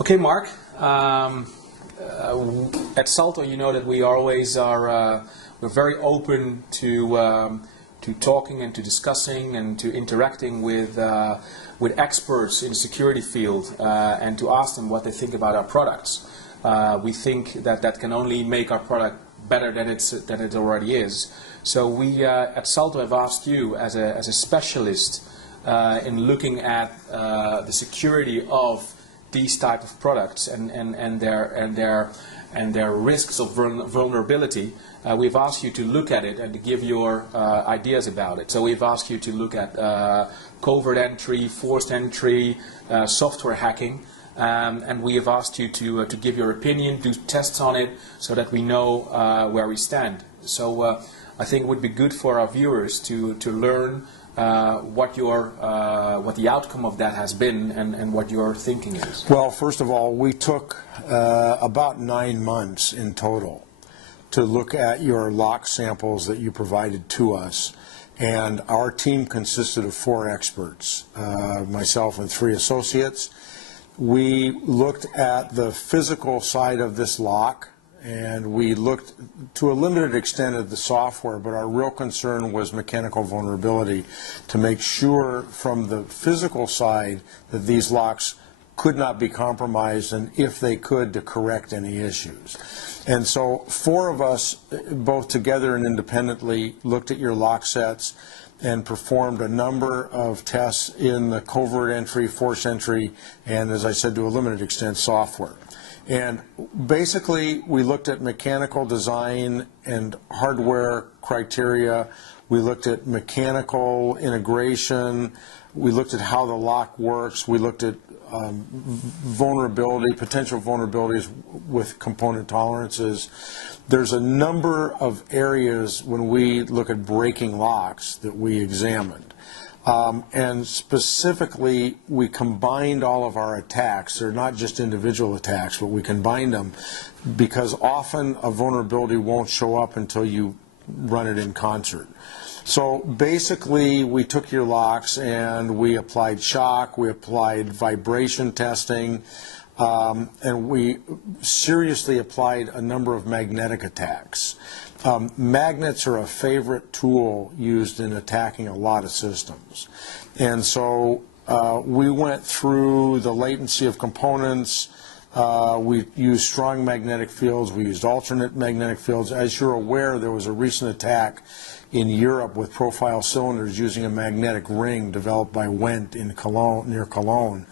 Okay, Mark. At Salto, you know that we always are. We're very open to talking and to discussing and to interacting with experts in the security field and to ask them what they think about our products. We think that can only make our product better than it already is. So we at Salto have asked you as a specialist in looking at the security of these type of products and their risks of vulnerability. We've asked you to look at it and to give your ideas about it. So we've asked you to look at covert entry, forced entry, software hacking, and we have asked you to give your opinion, do tests on it, so that we know where we stand. So I think it would be good for our viewers to learn what the outcome of that has been and what your thinking is. Well, first of all, we took about 9 months in total to look at your lock samples that you provided to us. And our team consisted of 4 experts, myself and 3 associates. We looked at the physical side of this lock, and we looked to a limited extent at the software, but our real concern was mechanical vulnerability, to make sure from the physical side that these locks could not be compromised, and if they could, to correct any issues. And so 4 of us, both together and independently, looked at your lock sets and performed a number of tests in the covert entry, force entry, and, as I said, to a limited extent, software. And basically, we looked at mechanical design and hardware criteria. We looked at mechanical integration. We looked at how the lock works. We looked at vulnerability, potential vulnerabilities with component tolerances. There's a number of areas when we look at breaking locks that we examined. And specifically, we combined all of our attacks. They're not just individual attacks, but we combined them because often a vulnerability won't show up until you run it in concert. So basically, we took your locks and we applied shock, we applied vibration testing, and we seriously applied a number of magnetic attacks. Magnets are a favorite tool used in attacking a lot of systems. And so we went through the latency of components. We used strong magnetic fields. We used alternate magnetic fields. As you're aware, there was a recent attack in Europe with profile cylinders using a magnetic ring developed by Wendt in Cologne, near Cologne,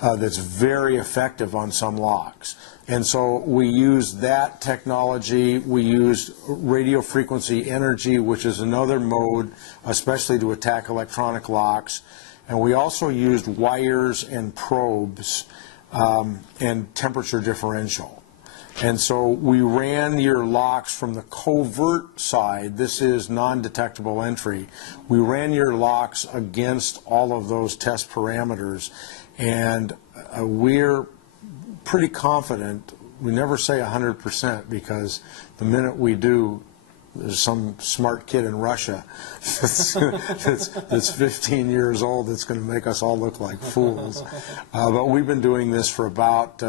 that's very effective on some locks. And so we used that technology. We used radio frequency energy, which is another mode, especially to attack electronic locks. And we also used wires and probes and temperature differential. And so we ran your locks from the covert side. This is non-detectable entry. We ran your locks against all of those test parameters, and we're pretty confident. We never say 100% because the minute we do, there's some smart kid in Russia that's 15 years old that's going to make us all look like fools. But we've been doing this for about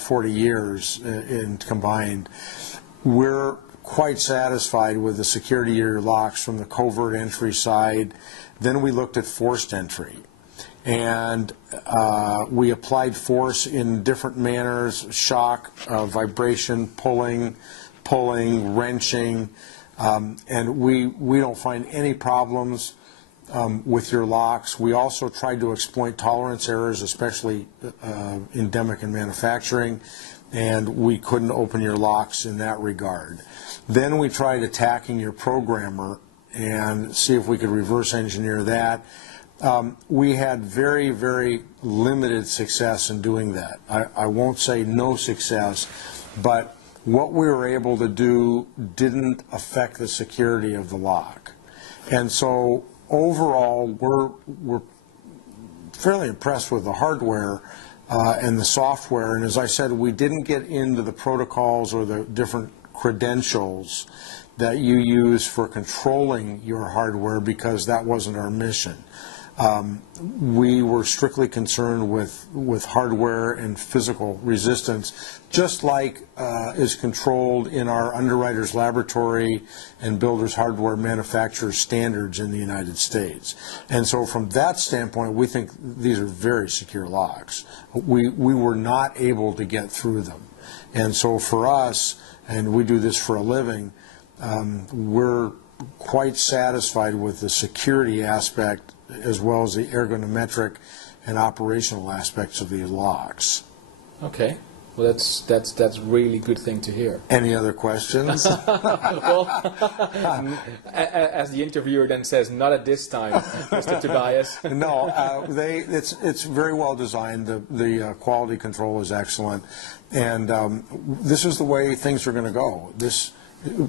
40 years in combined. We're quite satisfied with the security of your locks from the covert entry side. Then we looked at forced entry. And we applied force in different manners: shock, vibration, pulling, wrenching. And we don't find any problems with your locks. We also tried to exploit tolerance errors, especially endemic in manufacturing, and we couldn't open your locks in that regard. Then we tried attacking your programmer and see if we could reverse engineer that. We had very, very limited success in doing that. I won't say no success, but what we were able to do didn't affect the security of the lock. And so overall, we're fairly impressed with the hardware and the software. And as I said, we didn't get into the protocols or the different credentials that you use for controlling your hardware because that wasn't our mission. We were strictly concerned with hardware and physical resistance, just like is controlled in our underwriters laboratory and builders hardware manufacturer standards in the United States. And so from that standpoint, we think these are very secure locks. We were not able to get through them. And so for us, and we do this for a living, we're quite satisfied with the security aspect as well as the ergonometric and operational aspects of these locks. Okay. Well, that's really good thing to hear. Any other questions? Well, as the interviewer then says, not at this time, Mr. Tobias. No, it's very well designed. The quality control is excellent, and this is the way things are going to go.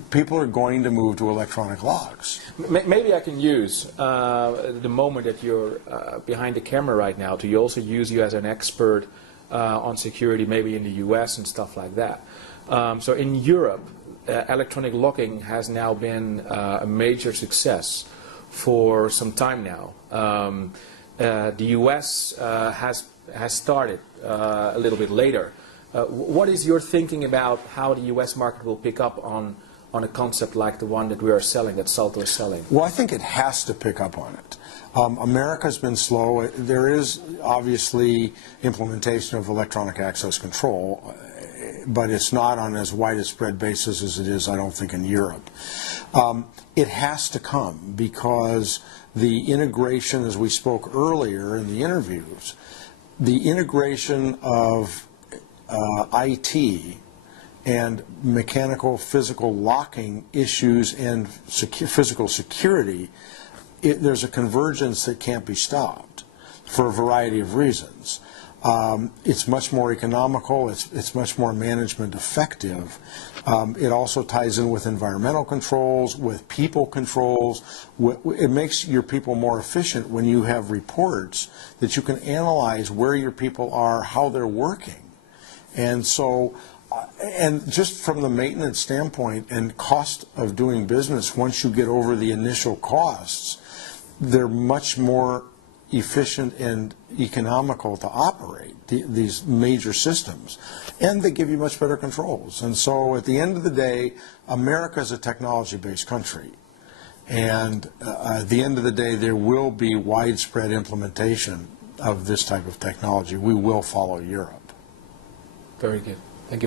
People are going to move to electronic locks. Maybe I can use the moment that you're behind the camera right now to also use you as an expert on security, maybe in the US and stuff like that. So in Europe, electronic locking has now been a major success for some time now. The US has started a little bit later. What is your thinking about how the US market will pick up on a concept like the one that we are selling, that Salto is selling? Well, I think it has to pick up on it. America's been slow. There is obviously implementation of electronic access control, but it's not on as wide a spread basis as it is, I don't think, in Europe. It has to come because the integration, as we spoke earlier in the interviews, the integration of IT and mechanical physical locking issues and physical security, there's a convergence that can't be stopped for a variety of reasons. It's much more economical, it's much more management effective. It also ties in with environmental controls, with people controls. It makes your people more efficient when you have reports that you can analyze where your people are, how they're working. And so, and just from the maintenance standpoint and cost of doing business, once you get over the initial costs, they're much more efficient and economical to operate, these major systems. And they give you much better controls. And so at the end of the day, America is a technology-based country. And at the end of the day, there will be widespread implementation of this type of technology. We will follow Europe. Very good.